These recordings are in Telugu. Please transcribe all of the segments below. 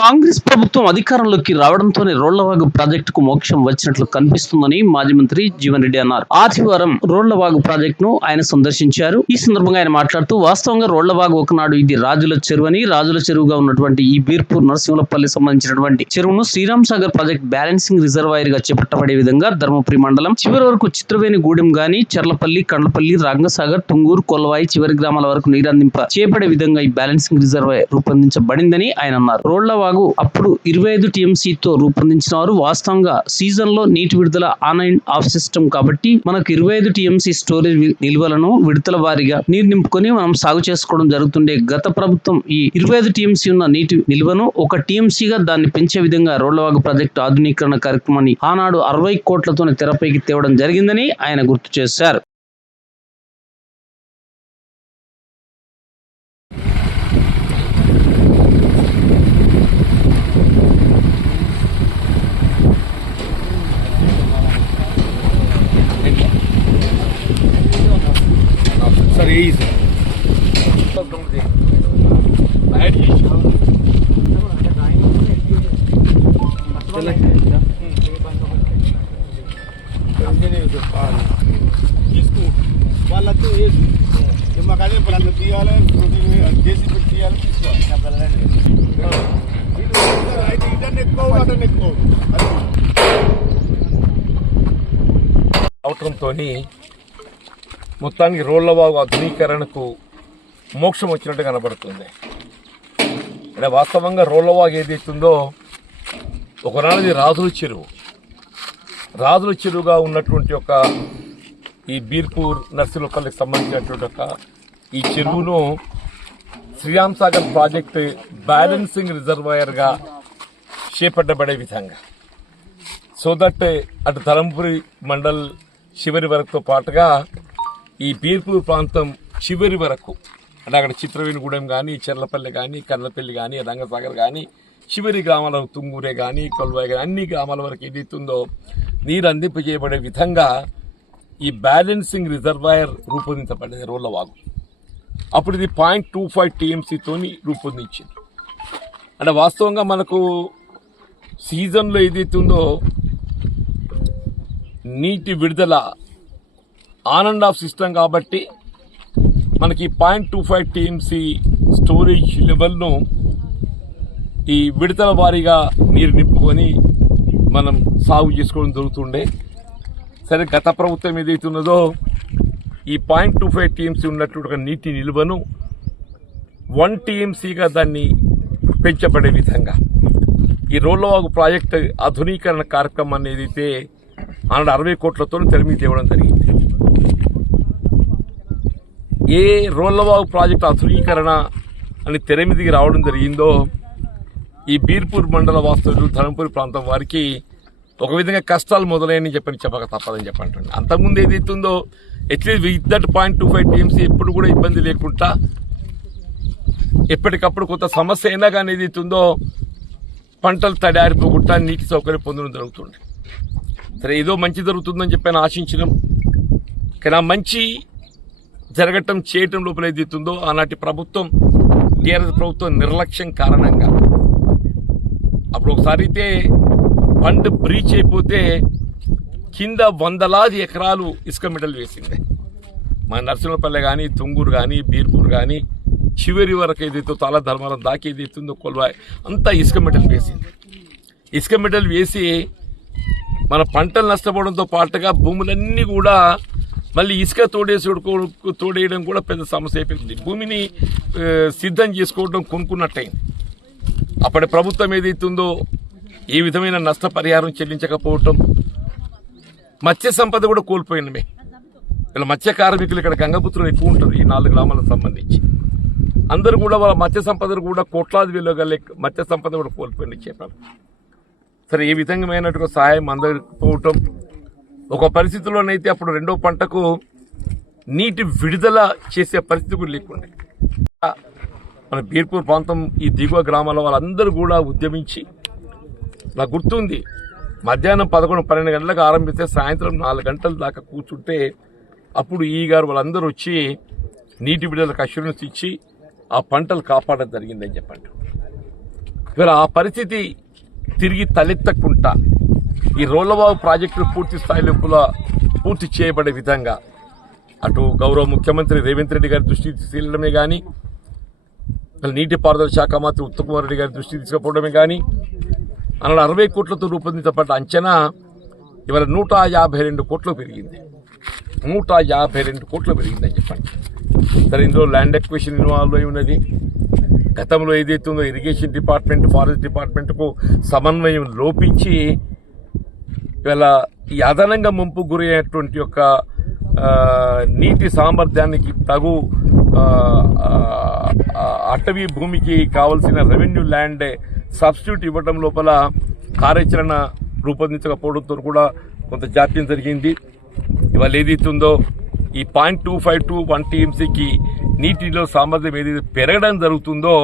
కాంగ్రెస్ ప్రభుత్వం అధికారంలోకి రావడంతోనే రోళ్ళవాగు ప్రాజెక్టుకు మోక్షం వచ్చినట్లు కనిపిస్తుందని మాజీ మంత్రి జీవన్ రెడ్డి అన్నారు. ఆదివారం రోళ్ళవాగు ప్రాజెక్టును ఆయన సందర్శించారు. ఈ సందర్భంగా ఆయన మాట్లాడుతూ వాస్తవంగా రోళ్ళవాగు ఒకనాడు ఇది రాజుల చెరువు అని రాజుల చెరువుగా ఉన్నటువంటి ఈ బీర్పూర్ నరసింహులపల్లి సంబంధించినటువంటి చెరువును శ్రీరామ్ సాగర్ ప్రాజెక్ట్ బ్యాలెన్సింగ్ రిజర్వాయర్గా చేపట్టబడే విధంగా ధర్మపురి మండలం చివరి వరకు చిత్రవేణి గూడెం గాని చర్లపల్లి కండ్లపల్లి రంగసాగర్ తుంగూరు కొల్లవాయి చివరి గ్రామాల వరకు నీరందింప చేపడే విధంగా ఈ బ్యాలెన్సింగ్ రిజర్వాయర్ రూపొందించబడిందని ఆయన అన్నారు. రోళ్ళవాగు అప్పుడు ఇరవై ఐదు టీఎంసీతో రూపొందించిన వారు వాస్తవంగా సీజన్లో నీటి విడుదల ఆన్ అండ్ ఆఫ్ సిస్టమ్ కాబట్టి మనకు ఇరవై ఐదు టీఎంసీ స్టోరేజ్ నిల్వలను విడతల వారీగా నీరు నింపుకొని మనం సాగు చేసుకోవడం జరుగుతుండే. గత ప్రభుత్వం ఈ ఇరవై ఐదు టీఎంసీ ఉన్న నీటి నిల్వను ఒక టీఎంసీగా దాన్ని పెంచే విధంగా రోళ్ళవాగు ప్రాజెక్టు ఆధునీకరణ కార్యక్రమాన్ని ఆనాడు అరవై కోట్లతోనే తెరపైకి తేవడం జరిగిందని ఆయన గుర్తు చేశారు. సార్ ఏ సార్ తీసుకో వాళ్ళతో వేసి మాకు అదే పని తీయాలి చేసి పెట్టి తీయాలి తీసుకోవాలి అయితే ఇటన్ ఎక్కువ అటన్ ఎక్కువ అది అవటంతో మొత్తానికి రోళ్ళవాగు ఆధునీకరణకు మోక్షం వచ్చినట్టు కనబడుతుంది. అంటే వాస్తవంగా రోళ్ళవాగు ఏదైతుందో ఒకనాడు రాజుల చెరువు రాజుల చెరువుగా ఉన్నటువంటి ఒక ఈ బీర్పూర్ నర్సింహపల్లికి సంబంధించినటువంటి ఒక ఈ చెరువును శ్రీరామ్ సాగర్ ప్రాజెక్ట్ బ్యాలెన్సింగ్ రిజర్వాయర్గా చేపట్టబడే విధంగా. సో దట్ అటు ధరంపురి మండల్ చివరి వరకుతో పాటుగా ఈ బీర్పూర్ ప్రాంతం చివరి వరకు అంటే అక్కడ చిత్రవేణిగూడెం కానీ చెర్లపల్లి కానీ కన్నపల్లి కానీ రంగసాగర్ కానీ చివరి గ్రామాల తుంగూరే కానీ కొల్వాయి కానీ అన్ని గ్రామాల వరకు ఏదైతుందో నీరు అందింపజేయబడే విధంగా ఈ బ్యాలెన్సింగ్ రిజర్వాయర్ రూపొందించబడింది రోళ్ళవాగు. అప్పుడు ఇది పాయింట్ టూ ఫైవ్ టీఎంసీతోని రూపొందించింది. అంటే వాస్తవంగా మనకు సీజన్లో ఏదైతుందో నీటి విడుదల ఆన్ అండ్ ఆఫ్ సిస్టమ్ కాబట్టి మనకి point two five TMC storage లెవెల్ను ఈ విడతల వారీగా నీరు నింపుకొని మనం సాగు చేసుకోవడం జరుగుతుండే. సరే గత ప్రభుత్వం ఏదైతున్నదో ఈ పాయింట్ టూ ఫైవ్ టీఎంసీ ఉన్నటువంటి ఒక నీటి నిల్వను వన్ టీఎంసీగా దాన్ని పెంచబడే విధంగా. ఈ రోళ్ళవాగు ప్రాజెక్ట్ ఆధునీకరణ కార్యక్రమాన్ని ఏదైతే ఆనాడు అరవై కోట్లతో తెరమి తేవడం జరిగింది. ఏ రోళ్ళవాగు ప్రాజెక్టు ఆధునీకరణ అని తెర మీదికి రావడం జరిగిందో ఈ బీర్పూర్ మండల వాస్తవులు ధర్మపూర్ ప్రాంతం వారికి ఒక విధంగా కష్టాలు మొదలైనని చెప్పని చెప్పక తప్పదని చెప్పండి అంతకుముందు ఏదైతుందో at least with that point two five TMC ఎప్పుడు కూడా ఇబ్బంది లేకుండా ఎప్పటికప్పుడు కొంత సమస్య అయినా కానీ ఏదైతుందో పంటలు తడారిపోకుండా నీటి సౌకర్యం పొందడం జరుగుతుంది. సరే ఏదో మంచి జరుగుతుందని చెప్పి ఆశించినాం. కానీ ఆ మంచి జరగటం చేయటం లోపల ఏదైతుందో ఆనాటి ప్రభుత్వం టీఆర్ఎస్ ప్రభుత్వం నిర్లక్ష్యం కారణంగా. అప్పుడు ఒకసారి అయితే బండ్ బ్రీచ్ అయిపోతే కింద వందలాది ఎకరాలు ఇసుక మెడలు వేసింది. మన నరసింహపల్లె కానీ తుంగూరు కానీ బీర్పూర్ కానీ చివరి వరకు ఏదైతే తల ధర్మాలం దాకి ఏదైతుందో కొల్వాయి అంతా ఇసుక మెడలు వేసింది. ఇసుక మెడలు వేసి మన పంటలు నష్టపోవడంతో పాటుగా భూములన్నీ కూడా మళ్ళీ ఇసుక తోడేసి తోడేయడం కూడా పెద్ద సమస్య అయిపోయింది. భూమిని సిద్ధం చేసుకోవడం కొనుక్కున్నట్టయింది. అప్పటి ప్రభుత్వం ఏదైతుందో ఏ విధమైన నష్టపరిహారం చెల్లించకపోవటం మత్స్య సంపద కూడా కోల్పోయినమే. ఇలా మత్స్య కార్మికులు ఇక్కడ గంగపుత్రులు ఎక్కువ ఉంటారు ఈ నాలుగు గ్రామాలకు సంబంధించి. అందరూ కూడా వాళ్ళ మత్స్య సంపదను కూడా కోట్లాది విలువ మత్స్య సంపద కూడా కోల్పోయింది చెప్పారు. సరే ఏ విధంగా సహాయం పోవటం ఒక పరిస్థితిలోనైతే అప్పుడు రెండో పంటకు నీటి విడుదల చేసే పరిస్థితి కూడా లేకుండే. మన బీర్పూర్ ప్రాంతం ఈ దిగువ గ్రామాల వాళ్ళందరూ కూడా ఉద్యమించి నాకు గుర్తుంది మధ్యాహ్నం పదకొండు పన్నెండు గంటలకు ఆరంభిస్తే సాయంత్రం నాలుగు గంటల దాకా కూర్చుంటే అప్పుడు ఈ గారు వాళ్ళందరూ వచ్చి నీటి విడుదలకు అష్యూరెన్స్ ఇచ్చి ఆ పంటలు కాపాడడం జరిగిందని చెప్పండి. ఇవాళ ఆ పరిస్థితి తిరిగి తలెత్తకుండా ఈ రోళ్ళబాబు ప్రాజెక్టులు పూర్తి స్థాయిలో పూర్తి చేయబడే విధంగా అటు గౌరవ ముఖ్యమంత్రి రేవంత్ రెడ్డి గారి దృష్టి తీసుకెళ్ళడమే కానీ నీటిపారుదల శాఖ మంత్రి ఉత్తమ్ కుమార్ రెడ్డి గారి దృష్టి తీసుకుపోవడమే కానీ అలా అరవై కోట్లతో రూపొందించబడ్డ అంచనా ఇవాళ నూట యాభై రెండు కోట్లు పెరిగింది. నూట యాభై రెండు కోట్లు పెరిగిందని చెప్పండి. సరే ఇందులో ల్యాండ్ ఎక్విషన్ ఇన్వాల్వ్ అయి ఉన్నది. గతంలో ఏదైతే ఉందో ఇరిగేషన్ డిపార్ట్మెంట్ ఫారెస్ట్ డిపార్ట్మెంట్కు సమన్వయం లోపించి ఇవాళ ఈ అదనంగా ముంపు గురి అయినటువంటి యొక్క నీటి సామర్థ్యానికి తగు అటవీ భూమికి కావలసిన రెవెన్యూ ల్యాండ్ సబ్స్టిట్యూట్ ఇవ్వడం లోపల కార్యాచరణ రూపొందించకపోవడంతో కూడా కొంత జాప్యం జరిగింది. ఇవాళ ఏదైతుందో ఉందో ఈ point two five two one టీఎంసీకి నీటిలో సామర్థ్యం ఏదైతే పెరగడం జరుగుతుందో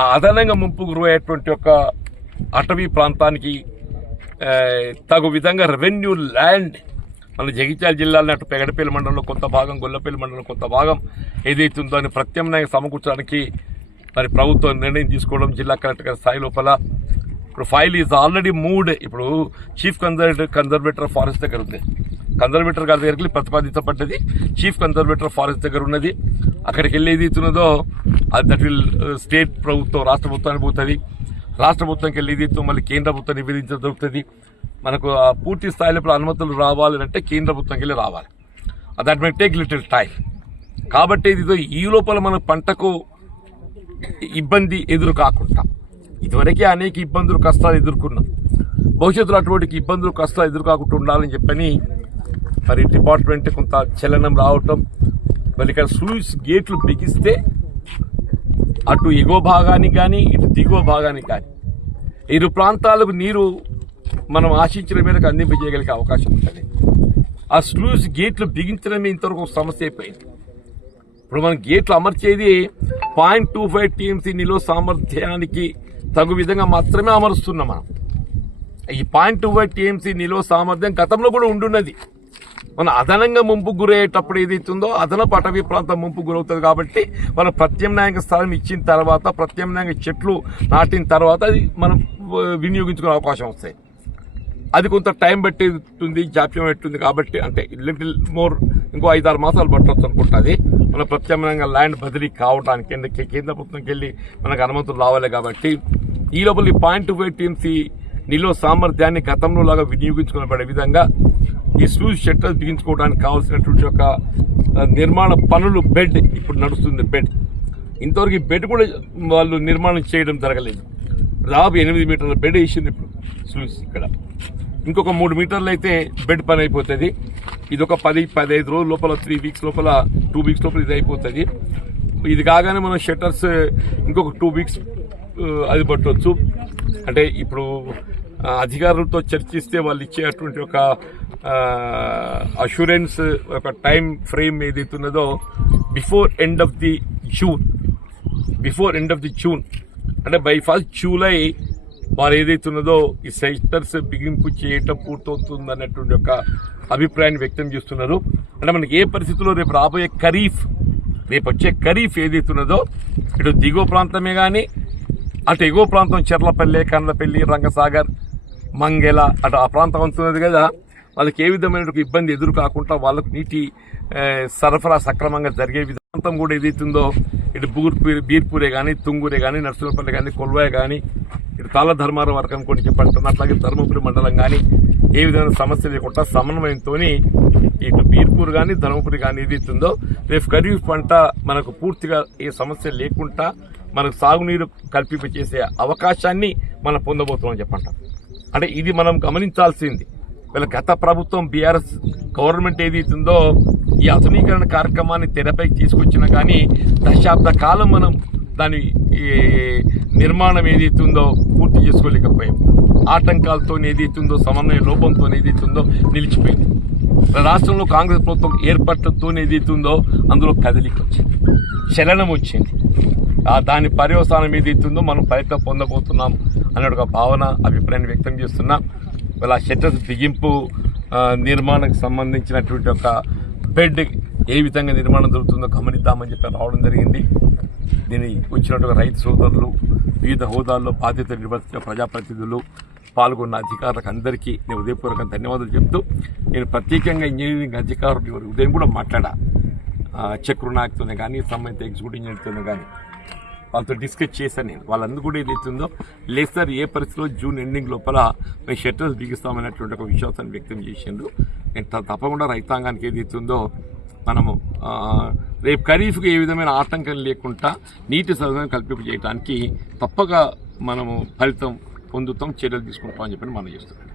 ఆ అదనంగా ముంపు గురయ్యేటువంటి యొక్క అటవీ ప్రాంతానికి తగు విధంగా రెవెన్యూ ల్యాండ్ మన జగిత్యాల జిల్లాలో అటు పెగడపల్లి మండలంలో కొంత భాగం గొల్లపల్లి మండలంలో కొంత భాగం ఏదైతే ఉందో అని ప్రత్యామ్నాయం సమకూర్చడానికి మరి ప్రభుత్వం నిర్ణయం తీసుకోవడం జిల్లా కలెక్టర్ గారి స్థాయి లోపల. ఇప్పుడు ఫైల్ ఈజ్ ఆల్రెడీ మూడ్. ఇప్పుడు చీఫ్ కన్జర్వేటర్ కన్జర్వేటర్ ఫారెస్ట్ దగ్గర ఉంది. కన్జర్వేటర్ గారి దగ్గరికి వెళ్ళి ప్రతిపాదించబడ్డది. చీఫ్ కన్జర్వేటర్ ఫారెస్ట్ దగ్గర ఉన్నది. అక్కడికి వెళ్ళి ఏది ఇస్తున్నదో అది దట్ విల్ స్టేట్ ప్రభుత్వం రాష్ట్ర ప్రభుత్వానికి పోతుంది. రాష్ట్ర ప్రభుత్వంకి వెళ్ళి ఏది మళ్ళీ కేంద్ర ప్రభుత్వం నివేదించడం దొరుకుతుంది మనకు ఆ పూర్తి స్థాయిలో ఇప్పుడు అనుమతులు రావాలి అంటే కేంద్ర ప్రభుత్వంకి వెళ్ళి రావాలి. That may take little time కాబట్టి ఇది ఈ లోపల మన పంటకు ఇబ్బంది ఎదురు కాకుండా ఇదివరకే అనేక ఇబ్బందులు కష్టాలు ఎదుర్కొన్నాం. భవిష్యత్తులో అటువంటి ఇబ్బందులు కష్టాలు ఎదురు కాకుండా ఉండాలని చెప్పని మరి డిపార్ట్మెంట్ కొంత చలనం రావటం మరి ఇక్కడ స్లూయిస్ గేట్లు బిగిస్తే అటు ఎగువ భాగానికి కానీ ఇటు దిగువ భాగానికి కానీ. ఇరు ప్రాంతాలకు నీరు మనం ఆశించిన మేరకు అందింపజేయగలిగే అవకాశం ఉంటుంది. ఆ స్లూస్ గేట్లు బిగించడమే ఇంతవరకు ఒక సమస్య అయిపోయింది. ఇప్పుడు మనం గేట్లు అమర్చేది పాయింట్ టూ ఫైవ్ టీఎంసీ నిలువ సామర్థ్యానికి తగు విధంగా మాత్రమే అమరుస్తున్నాం మనం. ఈ పాయింట్ టూ ఫైవ్ టీఎంసీ నిలువ సామర్థ్యం గతంలో కూడా ఉండున్నది. మన అదనంగా ముంపు గురయ్యేటప్పుడు ఏదైతుందో అదనపు అటవీ ప్రాంతం ముంపు గురవుతుంది కాబట్టి మనం ప్రత్యామ్నాయంగా స్థలం ఇచ్చిన తర్వాత ప్రత్యామ్నాయంగా చెట్లు నాటిన తర్వాత అది మనం వినియోగించుకునే అవకాశం వస్తాయి. అది కొంత టైం పెట్టేస్తుంది జాప్యం పెట్టింది కాబట్టి అంటే లిటిల్ మోర్ ఇంకో ఐదారు మాసాలు పట్టవచ్చు అనుకుంటుంది మన ప్రత్యామ్నాయంగా ల్యాండ్ బదిలీ కావడానికి అంటే కేంద్ర ప్రభుత్వంకి వెళ్ళి మనకు అనుమతులు రావాలి కాబట్టి ఈ లోపల ఈ పాయింట్ ఫైవ్ టీఎంసీ నిలో సామర్థ్యాన్ని గతంలో లాగా వినియోగించుకునబడే విధంగా ఈ స్లూజ్ షట్టర్స్ బిగించుకోవడానికి కావాల్సినటువంటి ఒక నిర్మాణ పనులు బెడ్ ఇప్పుడు నడుస్తుంది బెడ్. ఇంతవరకు ఈ బెడ్ కూడా వాళ్ళు నిర్మాణం చేయడం జరగలేదు. దాదాపు ఎనిమిది మీటర్ల బెడ్ వేసింది ఇప్పుడు స్లూజ్ ఇక్కడ. ఇంకొక మూడు మీటర్లు అయితే బెడ్ పని అయిపోతుంది. ఇది ఒక పది పదహైదు రోజుల లోపల త్రీ వీక్స్ లోపల టూ వీక్స్ లోపల ఇది అయిపోతుంది. ఇది కాగానే మనం షట్టర్స్ ఇంకొక టూ వీక్స్ అది పట్టవచ్చు అంటే ఇప్పుడు అధికారులతో చర్చిస్తే వాళ్ళు ఇచ్చేటువంటి ఒక అష్యూరెన్స్ ఒక టైం ఫ్రేమ్ ఏదైతే ఉన్నదో before end of the June before end of the June అంటే బై ఫస్ట్ జూలై వారు ఏదైతే ఉన్నదో ఈ సెక్టర్స్ బిగింపు చేయటం పూర్తవుతుంది అన్నటువంటి ఒక అభిప్రాయాన్ని వ్యక్తం చేస్తున్నారు. అంటే మనకి ఏ పరిస్థితుల్లో రేపు రాబోయే ఖరీఫ్ రేపు వచ్చే ఖరీఫ్ ఏదైతే ఉన్నదో ఇటు దిగువ ప్రాంతమే కానీ అటు ఎగువ ప్రాంతం చెర్లపల్లి కండ్లపల్లి రంగసాగర్ మంగెల అటు ఆ ప్రాంతం ఉంటున్నది కదా వాళ్ళకి ఏ విధమైన ఇబ్బంది ఎదురు కాకుండా వాళ్ళకు నీటి సరఫరా సక్రమంగా జరిగే విధాంతం కూడా ఏదైతుందో ఇటు బూర్పూరి బీర్పూరే కానీ తుంగూరే కానీ నర్సులపల్లి కానీ కొల్వాయ కానీ ఇటు తాళ ధర్మారం వర్గం కొన్ని చెప్పంటున్నా అట్లాగే ధర్మపురి మండలం కానీ ఏ విధమైన సమస్య లేకుండా సమన్వయంతో ఇటు బీర్పూర్ కానీ ధర్మపురి కానీ ఏదైతుందో రేపు ఖరీఫ్ పంట మనకు పూర్తిగా ఏ సమస్య లేకుండా మనకు సాగునీరు కల్పింపచేసే అవకాశాన్ని మనం పొందబోతున్నాం చెప్పంట అంటే ఇది మనం గమనించాల్సింది. వీళ్ళ గత ప్రభుత్వం బీఆర్ఎస్ గవర్నమెంట్ ఏదైతుందో ఈ ఆధునీకరణ కార్యక్రమాన్ని తెరపైకి తీసుకొచ్చినా కానీ దశాబ్ద కాలం మనం దాని నిర్మాణం ఏదైతుందో పూర్తి చేసుకోలేకపోయాం. ఆటంకాలతో ఏదైతుందో సమన్వయ లోపంతో ఏదైతుందో నిలిచిపోయింది. రాష్ట్రంలో కాంగ్రెస్ ప్రభుత్వం ఏర్పడటంతో ఏదైతుందో అందులో కదలిక వచ్చింది చలనం వచ్చింది. దాని పర్యవసానం ఏదైతుందో మనం ఫలితం పొందబోతున్నాం. అనే ఒక భావన అభిప్రాయాన్ని వ్యక్తం చేస్తున్నా. ఇలా షెటర్స్ బిగింపు నిర్మాణకు నిర్మాణానికి సంబంధించినటువంటి ఒక బెడ్ ఏ విధంగా నిర్మాణం జరుగుతుందో గమనిద్దామని చెప్పి రావడం జరిగింది. దీని వచ్చినటువంటి రైతు సోదరులు వివిధ హోదాల్లో బాధ్యత నిర్వర్తించిన ప్రజాప్రతినిధులు పాల్గొన్న అధికారులకు అందరికీ నేను ఉదయపూర్వక ధన్యవాదాలు చెప్తూ నేను ప్రత్యేకంగా ఇంజనీరింగ్ అధికారులు ఉదయం కూడా మాట్లాడా? ఆ, చక్రు కానీ సంబంధిత ఎగ్జిక్యూటివ్ ఇంజనీర్తోనే కానీ వాళ్ళతో డిస్కస్ చేశాను నేను. వాళ్ళందరూ కూడా ఏదైతుందో లేదు సార్ ఏ పరిస్థితిలో జూన్ ఎండింగ్ లోపల మేము షట్టర్స్ బిగిస్తామనేటువంటి ఒక విశ్వాసాన్ని వ్యక్తం చేసిండు నేను తప్పకుండా రైతాంగానికి ఏదైతుందో మనము రేపు ఖరీఫ్కి ఏ విధమైన ఆటంకం లేకుండా నీటి సదుపాయం కల్పింపజేయడానికి తప్పక మనము ఫలితం పొందుతాం చర్యలు తీసుకుంటాం అని చెప్పి మనం చేస్తున్నాం.